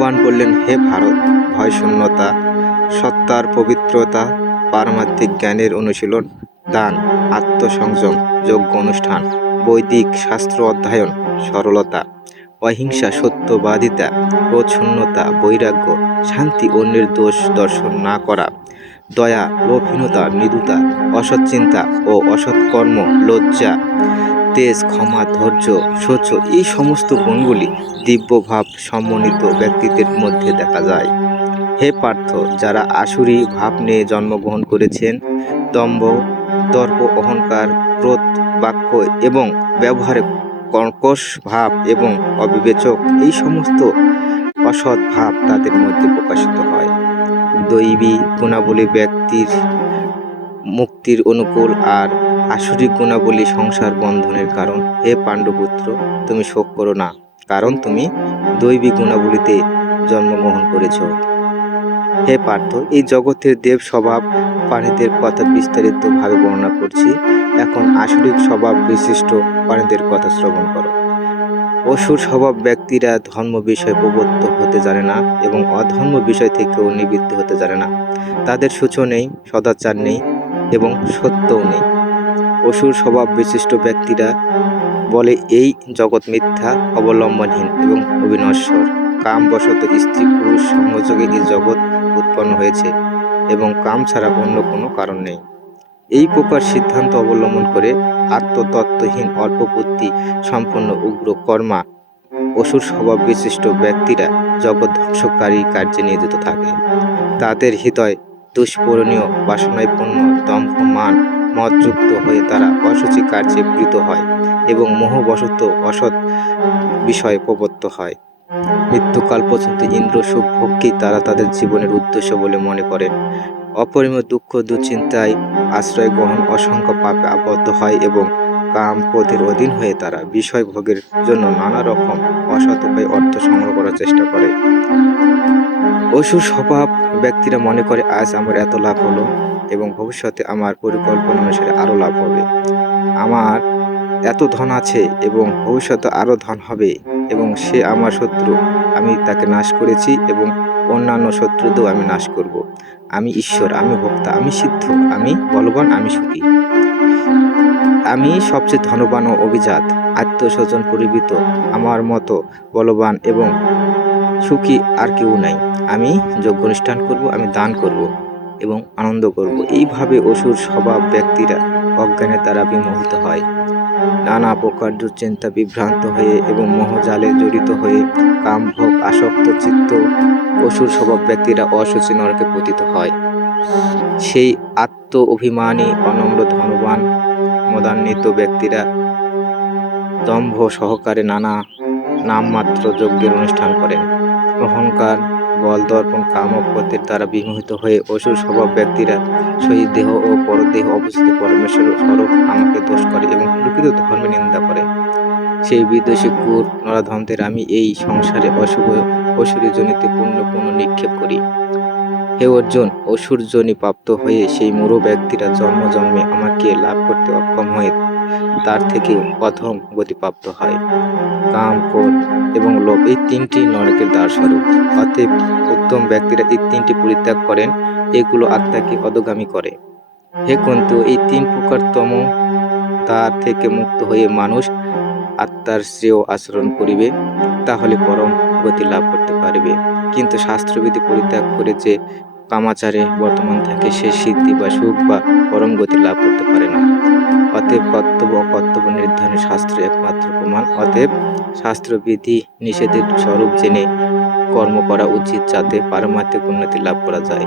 ভগবান বললেন, হে ভারত, ভয় শূন্যতা, সত্তার পবিত্রতা, পারমার্থিক জ্ঞানের অনুশীলন, দান, আত্মসংযম, যজ্ঞ অনুষ্ঠান, বৈদিক শাস্ত্র অধ্যয়ন, সরলতা, অহিংসা, সত্যবাদিতা, ক্রোধশূন্যতা, বৈরাগ্য, শান্তি, অন্যের দোষ দর্শন না করা, দয়া, লোভহীনতা, মৃদুতা, অসৎ চিন্তা ও অসৎ কর্ম, লজ্জা, তেজ, ক্ষমা, ধৈর্য, সহ্য, এই সমস্ত গুণগুলি দিব্যভাব সমন্বিত ব্যক্তিদের মধ্যে দেখা যায়। হে পার্থ, যারা আসুরি ভাব নিয়ে জন্মগ্রহণ করেছেন, দম্ভ, দর্প, অহংকার, ক্রোধ, বাক্য এবং ব্যবহারে কর্কশ ভাব এবং অবিবেচক, এই সমস্ত অসৎ ভাব তাদের মধ্যে প্রকাশিত হয়। দৈবী গুণাবলী ব্যক্তির মুক্তির অনুকূল আর আসুরিক গুণাবলী সংসার বন্ধনের কারণ। হে পাণ্ডুপুত্র, তুমি শোক করো না, কারণ তুমি দৈবী গুণাবলীতে জন্মগ্রহণ করেছ। হে পার্থ, এই জগতের দেব স্বভাব প্রাণীদের কথা বিস্তারিত ভাবে বর্ণনা করছি। এখন আসুরিক স্বভাব বিশিষ্ট প্রাণীদের কথা শ্রবণ করো। অসুর স্বভাব ব্যক্তিরা ধর্ম বিষয়ে প্রবৃত্ত হতে জানে না এবং অধর্ম বিষয় থেকেও নিবৃত্ত হতে জানে না। তাদের সূচও নেই, সদাচার নেই এবং সত্যও নেই। অসুর স্বভাব বিশিষ্ট ব্যক্তিরা বলে, এই জগৎ মিথ্যা, অবলম্বনহীন এবং অবিনশ্বর। কামবশত স্ত্রী পুরুষ সংযোগে এই জগৎ উৎপন্ন হয়েছে এবং কাম ছাড়া অন্য কোনো কারণ নেই। এই প্রকার সিদ্ধান্ত অবলম্বন করে আত্মতত্ত্বহীন, অল্প বুদ্ধি সম্পন্ন, উগ্র কর্মা অসুর স্বভাব বিশিষ্ট ব্যক্তিরা জগৎ ধ্বংসকারী কার্যে নিয়োজিত থাকে। তাদের হৃদয় দুষ্পূরণীয় বাসনায় পূর্ণ, দম্ভ, মান, মদযুক্ত হয়ে তারা অসুচি কার্যে প্রীত হয় এবং মোহবশত অসৎ বিষয়ে প্রবৃত্ত হয়। মৃত্যুকাল পর্যন্ত ইন্দ্র সুখ ভোগকেই তারা তাদের জীবনের উদ্দেশ্য বলে মনে করেন। অপরিমেয় দুঃখ দুশ্চিন্তায় আশ্রয় গ্রহণ, অসংখ্য পাপে আবদ্ধ হয় এবং কাম ক্রোধের অধীন হয়ে তারা বিষয় ভোগের জন্য নানা রকম অসৎ উপায়ে অর্থ সংগ্রহ করার চেষ্টা করে। অসুর স্বভাব ব্যক্তিরা মনে করে, আজ আমার এত লাভ হলো এবং ভবিষ্যতে আমার পরিকল্পনা অনুসারে আরো লাভ হবে। আমার এত ধন আছে এবং ভবিষ্যতে আরো ধন হবে এবং সে আমার শত্রু, আমি তাকে নাশ করেছি এবং অন্যান্য শত্রুদেরও আমি নাশ করব। আমি ঈশ্বর, আমি ভোক্তা, আমি সিদ্ধ, আমি বলবান, আমি সুখী, আমি সবচেয়ে ধনবান ও অভিজাত, আত্মস্বজন পরিবৃত, আমার মতো বলবান এবং সুখী আর কেউ নাই। আমি যজ্ঞ অনুষ্ঠান করব, আমি দান করব এবং আনন্দ করব। এইভাবে অসুর স্বভাব ব্যক্তিরা অজ্ঞানের দ্বারা বিমোহিত হয়, নানা প্রকার দুশ্চিন্তা বিভ্রান্ত হয়ে এবং মোহজালে জড়িত হয়ে কাম ভোগ আসক্ত চিত্ত অসুর স্বভাব ব্যক্তিরা অসুচি নরকে পতিত হয়। সেই আত্ম অভিমানী, অনম্র, ধনবান, মদান্বিত ব্যক্তিরা দম্ভ সহকারে নানা নামমাত্র যজ্ঞের অনুষ্ঠান করেন। অহংকার, বল, দর্পণ, কাম ও ক্রোধের দ্বারা বিমোহিত হয়ে অসুর স্বভাব ব্যক্তিরা সেই দেহ ও পরদেহ অবস্থিত পরমেশ্বর স্বরূপ আমাকে দোষ করে এবং প্রকৃত ধর্মের নিন্দা করে। সেই বিদ্বেষী ক্রূর নরাধমদের আমি এই সংসারে অশুভ অসুরী জনিতে পুণ্য নিক্ষেপ করি। হে অর্জুন, অসুর যোনি প্রাপ্ত হয়ে সেই মূঢ় ব্যক্তিরা জন্ম জন্মে আমাকে লাভ করতে অক্ষম হয়ে তার থেকে অধম গতিপ্রাপ্ত হয়। কাম, ক্রোধ এবং লোভ এই তিনটি নরকের দ্বারস্বরূপ। অতএব উত্তম ব্যক্তিরা এই তিনটি পরিত্যাগ করেন, এগুলো আত্মাকে অধোগামী করে। হে কুন্তু, এই তিন প্রকার তম দ্বার থেকে মুক্ত হয়ে মানুষ আত্মার শ্রেয় আচরণ করিবে, তাহলে পরম গতি লাভ করতে পারবে। কিন্তু শাস্ত্রবিধি পরিত্যাগ করে যে কামাচারে বর্তমান থাকে, সে সিদ্ধি বা সুখ বা পরম গতি লাভ করতে পারে না। অতএব কর্তব্য অকর্তব্য নির্ধারণে শাস্ত্র একমাত্র প্রমাণ। অতএব শাস্ত্রবিধি নিষেধের স্বরূপ জেনে কর্ম করা উচিত, যাতে পারমার্থিক উন্নতি লাভ করা যায়।